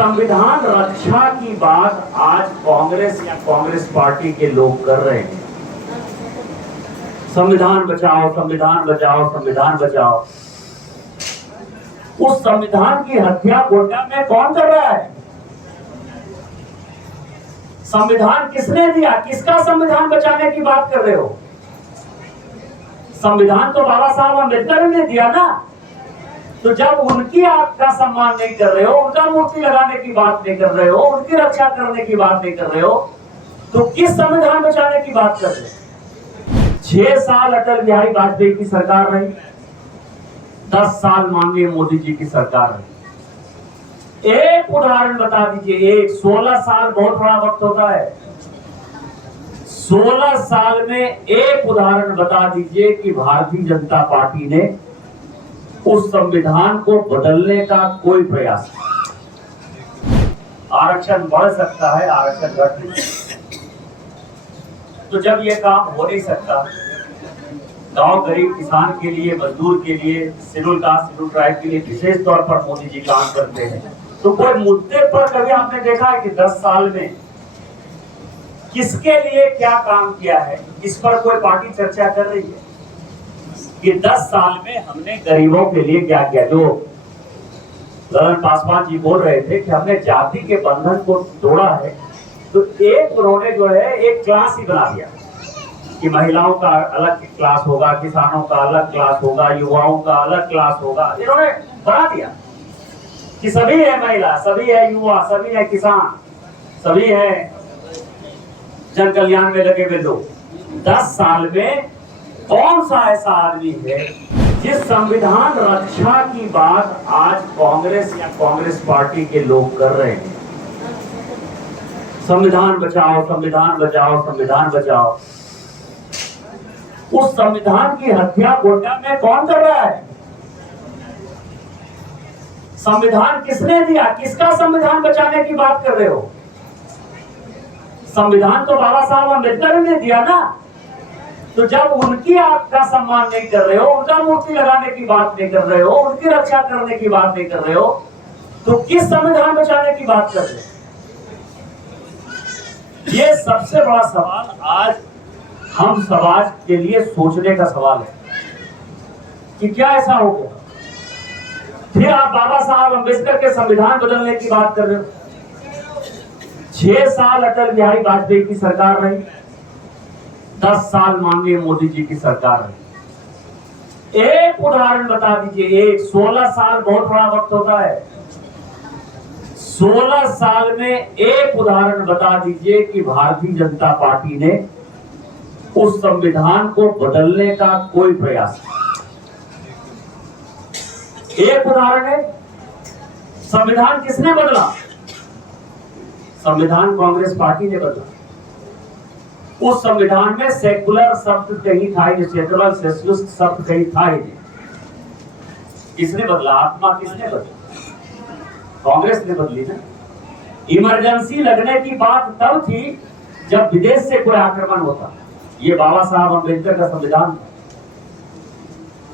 संविधान रक्षा की बात आज कांग्रेस या कांग्रेस पार्टी के लोग कर रहे हैं। संविधान बचाओ, संविधान बचाओ, संविधान बचाओ। उस संविधान की हत्या गोड्डा में कौन कर रहा है? संविधान किसने दिया? किसका संविधान बचाने की बात कर रहे हो? संविधान तो बाबा साहब अम्बेडकर ने दिया ना। तो जब उनकी आपका सम्मान नहीं कर रहे हो, उनका मूर्ति लगाने की बात नहीं कर रहे हो, उनकी रक्षा करने की बात नहीं कर रहे हो, तो किस संविधान बचाने की बात कर रहे हो? 6 साल अटल बिहारी वाजपेयी की सरकार रही, 10 साल माननीय मोदी जी की सरकार रही। एक उदाहरण बता दीजिए, एक 16 साल बहुत बड़ा वक्त होता है। 16 साल में एक उदाहरण बता दीजिए कि भारतीय जनता पार्टी ने उस संविधान को बदलने का कोई प्रयास नहीं। आरक्षण बढ़ सकता है, आरक्षण घट नहीं सकता। तो जब ये काम हो नहीं सकता, गांव गरीब किसान के लिए, मजदूर के लिए, शेड्यूल कास्ट शेड्यूल ट्राइब के लिए विशेष तौर पर मोदी जी काम करते हैं, तो कोई मुद्दे पर कभी आपने देखा है कि 10 साल में किसके लिए क्या काम किया है, इस पर कोई पार्टी चर्चा कर रही है कि 10 साल में हमने गरीबों के लिए क्या किया? जो ललन पासवान जी बोल रहे थे कि हमने जाति के बंधन को तोड़ा है, तो एक उन्होंने जो है एक क्लास ही बना दिया कि महिलाओं का अलग क्लास होगा, किसानों का अलग क्लास होगा, युवाओं का अलग क्लास होगा। इन्होंने बना दिया कि सभी है महिला, सभी है युवा, सभी है किसान, सभी है जन कल्याण में लगे हुए लोग। 10 साल में कौन सा ऐसा आदमी है जिस संविधान रक्षा की बात आज कांग्रेस या कांग्रेस पार्टी के लोग कर रहे हैं? संविधान बचाओ, संविधान बचाओ, संविधान बचाओ। उस संविधान की हत्या गोड्डा में कौन कर रहा है? संविधान किसने दिया? किसका संविधान बचाने की बात कर रहे हो? संविधान तो बाबा साहब अम्बेडकर ने दिया ना। तो जब उनकी आपका सम्मान नहीं कर रहे हो, उनका मूर्ति लगाने की बात नहीं कर रहे हो, उनकी रक्षा करने की बात नहीं कर रहे हो, तो किस संविधान बचाने की बात कर रहे हो? ये सबसे बड़ा सवाल आज हम समाज के लिए सोचने का सवाल है कि क्या ऐसा हो गया? फिर आप बाबा साहब अम्बेडकर के संविधान बदलने की बात कर रहे हो। 6 साल अटल बिहारी वाजपेयी की सरकार रही, 10 साल माननीय मोदी जी की सरकार रही। एक उदाहरण बता दीजिए, एक 16 साल बहुत बड़ा वक्त होता है। 16 साल में एक उदाहरण बता दीजिए कि भारतीय जनता पार्टी ने उस संविधान को बदलने का कोई प्रयास नहीं। एक उदाहरण है, संविधान किसने बदला? संविधान कांग्रेस पार्टी ने बदला। उस संविधान में सेकुलर शब्द कहीं था ही, सेकुलर सोशलिस्ट शब्द कहीं था ही नहीं। किसने बदला? आत्मा किसने बदला? कांग्रेस ने बदली ना। इमरजेंसी लगने की बात तब थी जब विदेश से कोई आक्रमण होता। ये बाबा साहब अम्बेडकर का संविधान,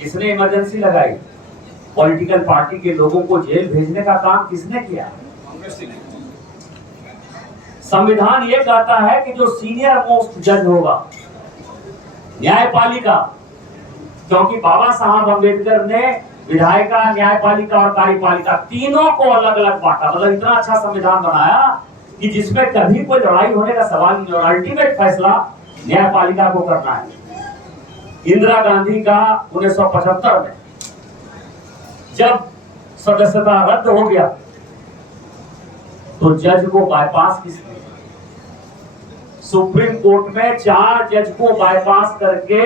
किसने इमरजेंसी लगाई? पॉलिटिकल पार्टी के लोगों को जेल भेजने का काम किसने किया? कांग्रेस ने। संविधान ये कहता है कि जो सीनियर मोस्ट जज होगा, न्यायपालिका, क्योंकि बाबा साहब अम्बेडकर ने विधायिका, न्यायपालिका और कार्यपालिका तीनों को अलग अलग बांटा। मतलब इतना अच्छा संविधान बनाया कि जिसमें कभी कोई लड़ाई होने का सवाल नहीं और अल्टीमेट फैसला न्यायपालिका को करना है। इंदिरा गांधी का 1975 में जब सदस्यता रद्द हो गया तो जज को बाईपास किसने? सुप्रीम कोर्ट में 4 जज को बाईपास करके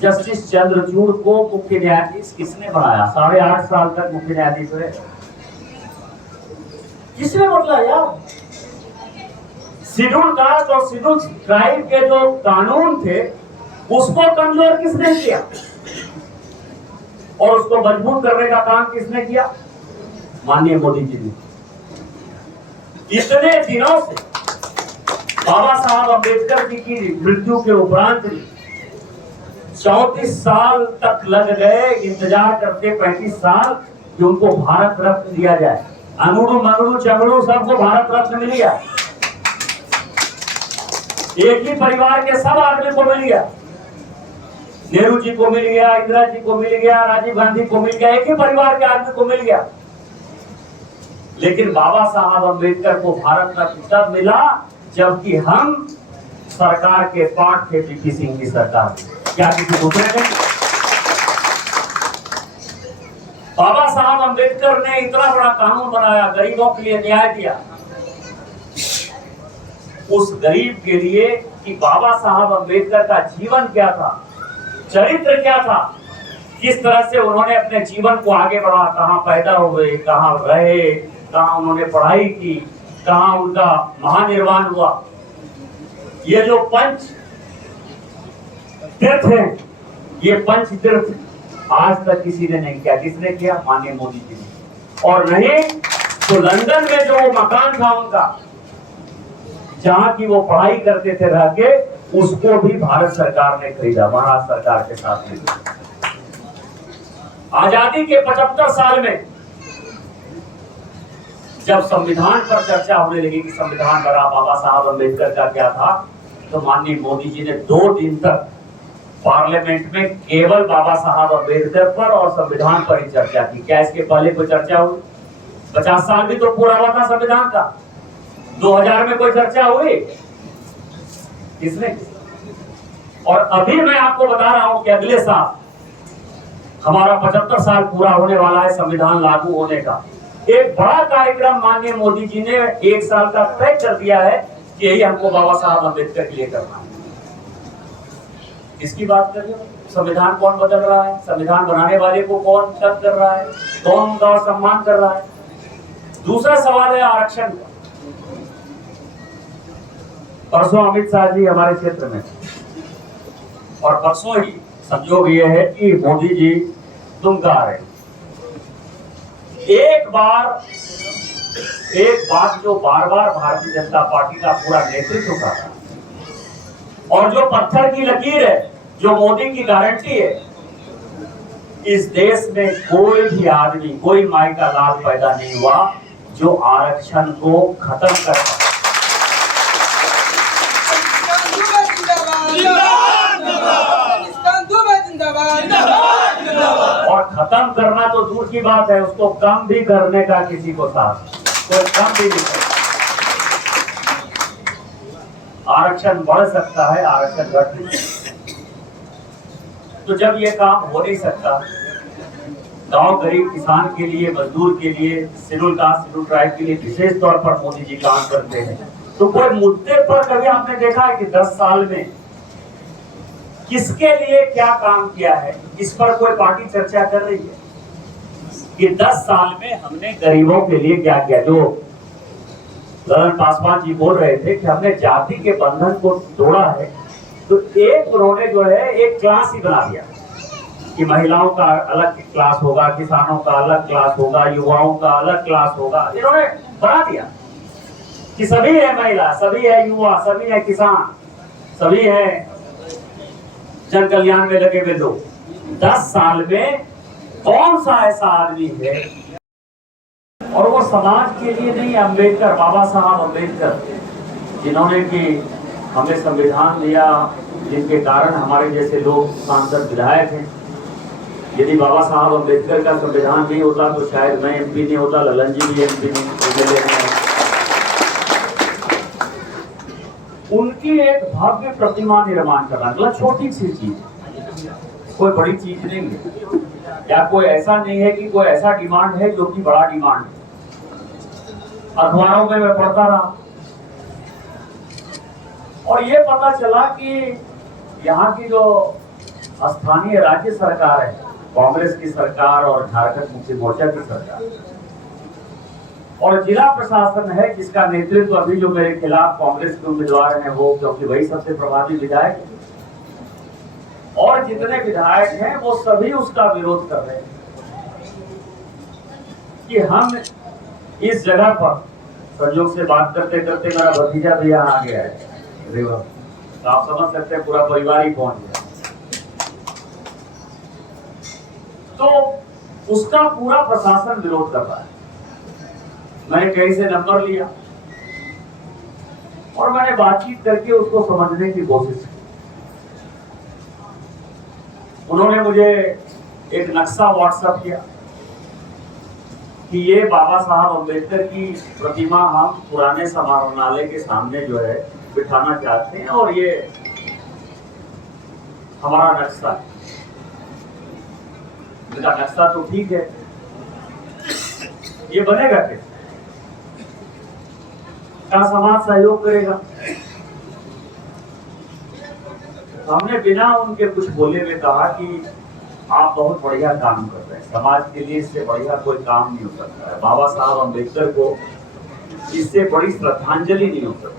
जस्टिस चंद्रचूड़ को मुख्य न्यायाधीश किसने बनाया? 8.5 साल तक मुख्य न्यायाधीश रहे। किसने बदला यार? शेड्यूल कास्ट और शेड्यूल ट्राइब के जो कानून थे उसको कमजोर किसने किया और उसको मजबूत करने का काम किसने किया? माननीय मोदी जी ने। इतने दिनों से बाबा साहब अम्बेडकर जी की मृत्यु के उपरांत 34 साल तक लग गए इंतजार करते, 35 साल कि उनको भारत रत्न दिया जाए। अंगड़ू मंगड़ू चंगड़ू सबको भारत रत्न मिल गया। एक ही परिवार के सब आदमी को मिल गया। नेहरू जी को मिल गया, इंदिरा जी को मिल गया, राजीव गांधी को मिल गया, एक ही परिवार के आदमी को मिल गया। लेकिन बाबा साहब अम्बेडकर को भारत रत्न तब मिला जबकि हम सरकार के पार्ट थे, वीपी सिंह की सरकार। क्या किसी दूसरे ने? बाबा साहब अम्बेडकर ने इतना बड़ा कानून बनाया, गरीबों के लिए न्याय दिया। उस गरीब के लिए कि बाबा साहब अम्बेडकर का जीवन क्या था, चरित्र क्या था, किस तरह से उन्होंने अपने जीवन को आगे बढ़ा, कहां पैदा हुए, कहां रहे, कहां उन्होंने पढ़ाई की, कहां उनका महानिर्वाण हुआ। ये जो पंच तीर्थ हैं, ये पंच तीर्थ आज तक किसी ने नहीं किया। किसने किया? माननीय मोदी जी ने। और नहीं तो लंदन में जो मकान था उनका, जहां की वो पढ़ाई करते थे रह के, उसको भी भारत सरकार ने खरीदा, महाराष्ट्र सरकार के साथ में। आजादी के 75 साल में जब संविधान पर चर्चा होने लगी कि संविधान बना बाबा साहब अम्बेडकर का क्या था, तो माननीय मोदी जी ने 2 दिन तक पार्लियामेंट में केवल बाबा साहब अम्बेडकर पर और संविधान पर ही चर्चा की। क्या इसके पहले कोई चर्चा हुई? 50 साल भी तो पूरा हुआ था संविधान का। 2000 में कोई चर्चा हुई? किसने? और अभी मैं आपको बता रहा हूं कि अगले साल हमारा 75 साल पूरा होने वाला है संविधान लागू होने का। एक बड़ा कार्यक्रम माननीय मोदी जी ने 1 साल का तय कर दिया है कि यही हमको बाबा साहब अम्बेडकर के लिए करना है। इसकी बात कर रहे हो? संविधान कौन बदल रहा है? संविधान बनाने वाले को कौन तक कर रहा है? कौन उनका सम्मान कर रहा है? दूसरा सवाल है आरक्षण का। परसों अमित शाह जी हमारे क्षेत्र में, और परसों ही संयोग ये है कि मोदी जी दुमका आ रहे। एक बात जो बार बार भारतीय जनता पार्टी का पूरा नेतृत्व कर रहा है, और जो पत्थर की लकीर है, जो मोदी की गारंटी है, इस देश में कोई भी आदमी, कोई माई का लाल पैदा नहीं हुआ जो आरक्षण को खत्म कर पाए। और खत्म करना तो दूर की बात है, उसको कम भी करने का किसी को साथ कोई कम भी नहीं कर। आरक्षण बढ़ सकता है, आरक्षण घट नहीं। तो जब ये काम हो नहीं सकता, गांव गरीब किसान के लिए, मजदूर के लिए, शेड्यूल कास्ट शेड्यूल ट्राइब के लिए विशेष तौर पर मोदी जी काम करते हैं, तो कोई मुद्दे पर कभी आपने देखा है कि 10 साल में किसके लिए क्या काम किया है, इस पर कोई पार्टी चर्चा कर रही है कि 10 साल में हमने गरीबों के लिए क्या किया? जो ललन पासवान जी बोल रहे थे कि हमने जाति के बंधन को तोड़ा है, तो एक उन्होंने जो है एक क्लास ही बना दिया कि महिलाओं का अलग क्लास होगा, किसानों का अलग क्लास होगा, युवाओं का अलग क्लास होगा। इन्होंने बना दिया कि सभी है महिला, सभी है युवा, सभी है किसान, सभी है जन कल्याण में लगे हुए लोग। 10 साल में कौन सा ऐसा आदमी है, और वो समाज के लिए नहीं, अम्बेडकर, बाबा साहब अम्बेडकर, जिन्होंने कि हमें संविधान दिया, जिनके कारण हमारे जैसे लोग सांसद विधायक हैं। यदि बाबा साहब अम्बेडकर का संविधान नहीं होता तो शायद मैं एमपी नहीं होता, ललन जी भी एमपी नहीं। उनकी एक भव्य प्रतिमा निर्माण करना, मतलब छोटी सी चीज, कोई बड़ी चीज नहीं है, या कोई ऐसा नहीं है कि कोई ऐसा डिमांड है जो कि बड़ा डिमांड है। अखबारों में मैं पढ़ता रहा और ये पता चला कि यहाँ की जो स्थानीय राज्य सरकार है, कांग्रेस की सरकार और झारखंड मुक्ति मोर्चा की सरकार, और जिला प्रशासन है जिसका नेतृत्व अभी जो मेरे खिलाफ कांग्रेस के उम्मीदवार हैं वो, क्योंकि वही सबसे प्रभावी विधायक है, और जितने विधायक हैं वो सभी उसका विरोध कर रहे हैं कि हम इस जगह पर, संयोग से बात करते करते मेरा भतीजा भी यहाँ आ गया है, तो आप समझ सकते हैं पूरा परिवार ही पहुंच गया, तो उसका पूरा प्रशासन विरोध कर रहा है। मैंने कहीं से नंबर लिया और मैंने बातचीत करके उसको समझने की कोशिश की। उन्होंने मुझे एक नक्शा व्हाट्सएप किया कि ये बाबा साहब अम्बेडकर की प्रतिमा हम पुराने समाहरणालय के सामने जो है बिठाना चाहते हैं और ये हमारा नक्शा है। मेरा नक्शा तो ठीक है, ये बनेगा कैसे? क्या समाज सहयोग करेगा? हमने बिना उनके कुछ बोले में कहा कि आप बहुत बढ़िया काम कर रहे हैं, समाज के लिए इससे बढ़िया कोई काम नहीं हो सकता है। बाबा साहब अम्बेडकर को इससे बड़ी श्रद्धांजलि नहीं हो सकती।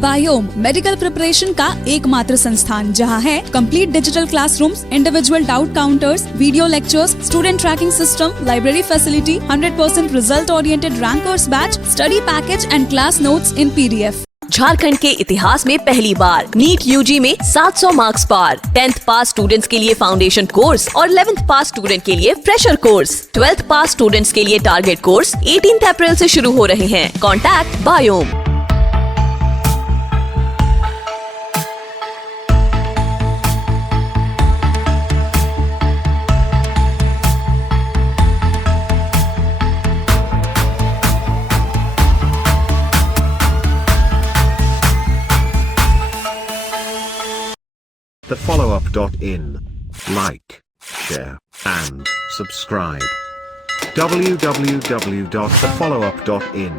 बायोम मेडिकल प्रिपरेशन का एकमात्र संस्थान जहां है complete digital classrooms, individual doubt counters, video lectures, student tracking system, library facility, 100% result oriented rankers batch, study package and class notes in PDF। Jharkhand के इतिहास में पहली बार नीट UG में 700 मार्क्स पार। 10th पास स्टूडेंट्स के लिए फाउंडेशन कोर्स और 11th पास student के लिए फ्रेशर कोर्स। 12th पास स्टूडेंट्स के लिए टारगेट कोर्स 18 अप्रैल से शुरू हो रहे हैं। Contact biome. thefollowup.in. Like, share, and subscribe. www.thefollowup.in